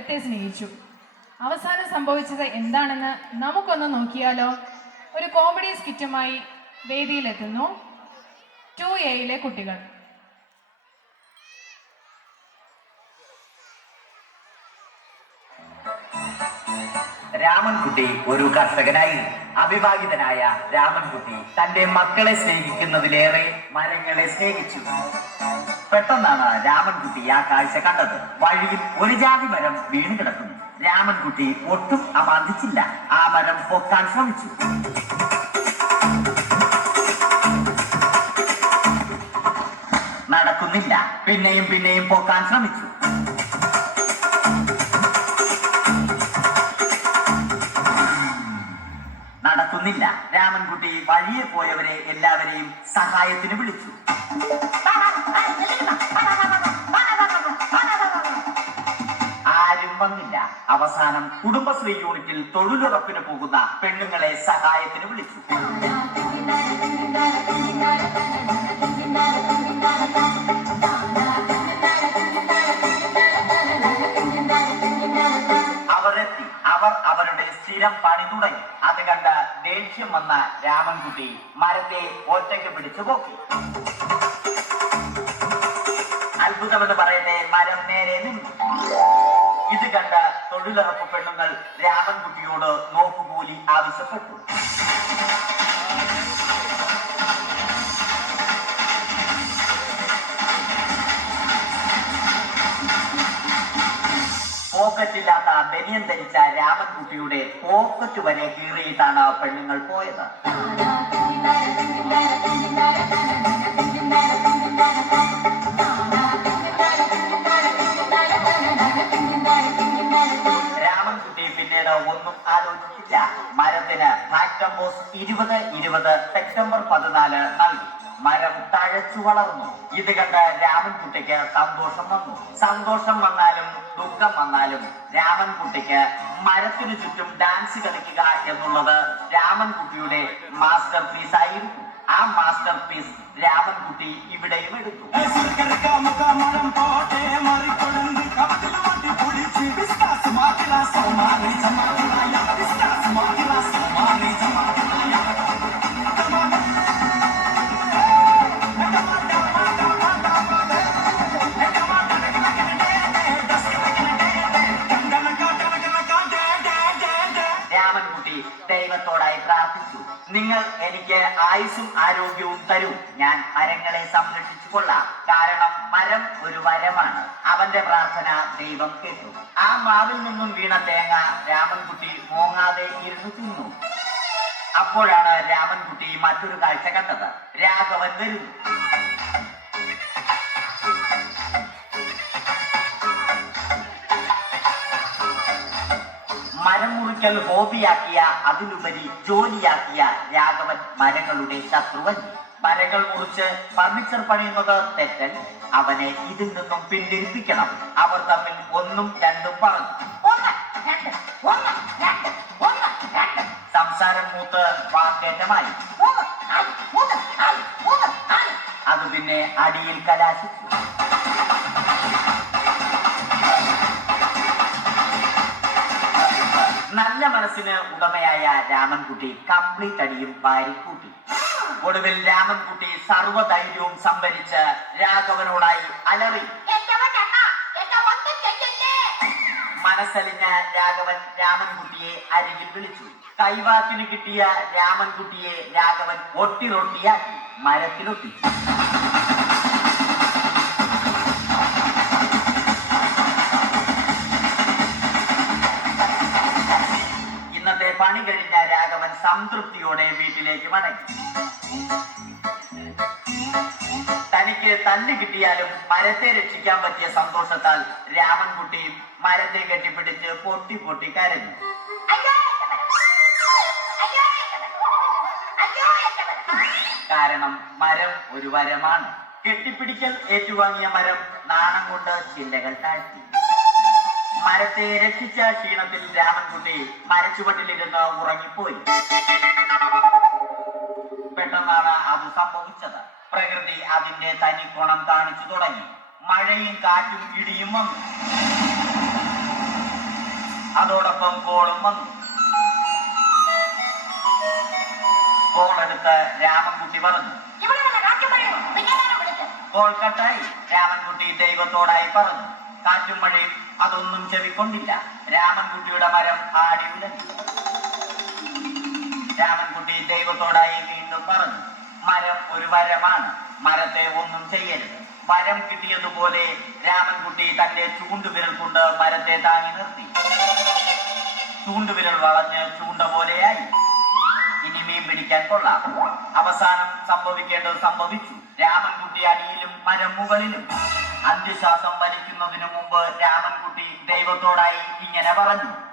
മരത്തെ സ്നേഹിച്ചു. അവസാനം സംഭവിച്ചത് എന്താണെന്ന് നമുക്കൊന്ന് നോക്കിയാലോ? ഒരു കോമഡി സ്കിറ്റുമായി വേദിയിലെത്തുന്നു 2Aയിലെ കുട്ടികൾ. രാമൻകുട്ടി ഒരു കർഷകനായിരുന്നു. അവിവാഹിതനായ രാമൻകുട്ടി തന്റെ മക്കളെ സ്നേഹിക്കുന്നതിലേറെ മരങ്ങളെ സ്നേഹിച്ചു. പെട്ടെന്നാണ് രാമൻകുട്ടി ആ കാഴ്ച കണ്ടത്. വഴിയിൽ ഒരു ജാതി മരം വീണ് കിടക്കുന്നു. രാമൻകുട്ടി ഒട്ടും അമാന്തിച്ചില്ല. ആ മരം പൊക്കാൻ ശ്രമിച്ചു. നടക്കുന്നില്ല. പിന്നെയും പിന്നെയും പൊക്കാൻ ശ്രമിച്ചു. നടക്കുന്നില്ല. രാമൻകുട്ടി വഴിയെ പോയവരെ എല്ലാവരെയും സഹായത്തിന് വിളിച്ചു. ആരും വന്നില്ല. അവസാനം കുടുംബശ്രീ യൂണിറ്റിൽ തൊഴിലുറപ്പിന് പോകുന്ന പെണ്ണുങ്ങളെ സഹായത്തിന് വിളിച്ചു. അവരെത്തി. അവർ അവരുടെ സ്ഥിരം പണി തുടങ്ങി. അത് കണ്ട ദേഷ്യം വന്ന രാമൻകുട്ടി മരത്തെ ഒറ്റയ്ക്ക് പിടിച്ചു പോക്കി. അത്ഭുതമെന്ന് പറയട്ടെ, മരം നേരെ നിന്നു. ഇത് കണ്ട തൊഴിലുറപ്പ് പെണ്ണുങ്ങൾ രാമൻകുട്ടിയോട് നോക്കുകൂലി ആവശ്യപ്പെട്ടു. പോക്കറ്റില്ലാത്ത ബനിയൻ ധരിച്ച രാമൻകുട്ടിയുടെ പോക്കറ്റ് വരെ കീറിയിട്ടാണ് പെണ്ണുങ്ങൾ പോയത്. രാമൻകുട്ടി പിന്നീട് ഒന്നും ആലോചിച്ചില്ല. മരത്തിന് ഫാക്ടംബോസ് 2020 സെപ്റ്റംബർ 14 നൽകി. മരം തഴച്ചു വളർന്നു. ഇത് കണ്ട് രാമൻകുട്ടിക്ക് സന്തോഷം വന്നു. സന്തോഷം വന്നാലും ദുഃഖം വന്നാലും രാമൻകുട്ടിക്ക് മരത്തിനു ചുറ്റും ഡാൻസ് കളിക്കുക എന്നുള്ളത് രാമൻകുട്ടിയുടെ മാസ്റ്റർ പീസ് ആയിരുന്നു. ആ മാസ്റ്റർ പീസ് രാമൻകുട്ടി ഇവിടെയും എടുത്തു. രാമൻകുട്ടി ദൈവത്തോടായി പ്രാർത്ഥിച്ചു. നിങ്ങൾ എനിക്ക് ആയുസ്സും ആരോഗ്യവും തരൂ. ഞാൻ മരങ്ങളെ സംരക്ഷിച്ചു കൊള്ളാം. കാരണം മരം ഒരു വരമാണ്. അവന്റെ പ്രാർത്ഥന ദൈവം കേട്ടു. ആ മാവിൽ നിന്നും വീണ തേങ്ങ രാമൻകുട്ടി മോങ്ങാതെ ഇരുന്നു തിന്നു. അപ്പോഴാണ് രാമൻകുട്ടി മറ്റൊരു കാഴ്ച കണ്ടത്. രാഘവൻ വരുന്നു. മരം മുറിക്കൽ ഹോബിയാക്കിയ, അതിലുപരി ജോലിയാക്കിയ രാഘവൻ മരങ്ങളുടെ ശത്രുവൻ. മരങ്ങൾ മുറിച്ച് ഫർണിച്ചർ പണിയുന്നത് തെറ്റൽ. അവനെ ഇതിൽ നിന്നും പിന്തിരിപ്പിക്കണം. അവർ തമ്മിൽ ഒന്നും രണ്ടും പറഞ്ഞു. സംസാരം മൂത്ത് വാക്കേറ്റമായി. അത് പിന്നെ അടിയിൽ കലാശിച്ചു. നല്ല മനസ്സിന് ഉടമയായ രാമൻകുട്ടി കംപ്ലീറ്റ് അടിയും വാരിക്കൂട്ടി. ഒടുവിൽ രാമൻകുട്ടി സർവ്വധൈര്യവും സംഭരിച്ച് രാഘവനോടായി അലറി. മനസ്സലിഞ്ഞ രാഘവൻ രാമൻകുട്ടിയെ അരികിൽ വിളിച്ചു. കൈവാക്കിന് കിട്ടിയ രാമൻകുട്ടിയെ രാഘവൻ ഒട്ടിറൊട്ടിയാക്കി മരത്തിലൊട്ടി. ഇന്നത്തെ പണി കഴിഞ്ഞ രാഘവൻ സംതൃപ്തിയോടെ വീട്ടിലേക്ക് മടങ്ങി. തനിക്ക് തല്ല് കിട്ടിയാലും മരത്തെ രക്ഷിക്കാൻ പറ്റിയ സന്തോഷത്താൽ രാമൻകുട്ടിയും മരത്തെ കെട്ടിപ്പിടിച്ച് പൊട്ടി പൊട്ടി കരഞ്ഞു. കാരണം മരം ഒരു വരമാണ്. കെട്ടിപ്പിടിക്കൽ ഏറ്റുവാങ്ങിയ മരം നാണം കൊണ്ട് ചില്ലകൾ താഴ്ത്തി. മരത്തെ രക്ഷിച്ച ക്ഷീണത്തിൽ രാമൻകുട്ടി മരച്ചുവട്ടിലിരുന്ന് ഉറങ്ങിപ്പോയി. പെട്ടെന്നാണ് അത് സംഭവിച്ചത്. പ്രകൃതി അതിന്റെ തനിക്കോണം കാണിച്ചു തുടങ്ങി. മഴയും കാറ്റും ഇടിയും വന്നു. അതോടൊപ്പം കോളും വന്നു. കോൾ എടുത്ത് രാമൻകുട്ടി പറഞ്ഞു. കോൾ കട്ടായി. രാമൻകുട്ടി ദൈവത്തോടായി പറഞ്ഞു. കാറ്റും മഴയും അതൊന്നും ചെവിക്കൊണ്ടില്ല. രാമൻകുട്ടിയുടെ മരം ആടി ഉലഞ്ഞു. രാമൻകുട്ടി ദൈവത്തോടായി വീണ്ടും പറഞ്ഞു. മരം ഒരു വരമാണ്, മരത്തെ ഒന്നും ചെയ്യരുത്. വരം കിട്ടിയതുപോലെ രാമൻകുട്ടി തന്റെ ചൂണ്ടുവിരൽ കൊണ്ട് മരത്തെ താങ്ങി നിർത്തി. ചൂണ്ടുവിരൽ വളഞ്ഞ് ചൂണ്ട പോലെയായി. ഇനി മീൻ പിടിക്കാൻ കൊള്ളാം. അവസാനം സംഭവിക്കേണ്ടത് സംഭവിച്ചു. രാമൻകുട്ടി അടിയിലും മരം മുകളിലും. അന്ത്യശ്വാസം വലിക്കുന്നതിനു മുമ്പ് രാമൻകുട്ടി ദൈവത്തോടായി ഇങ്ങനെ പറഞ്ഞു.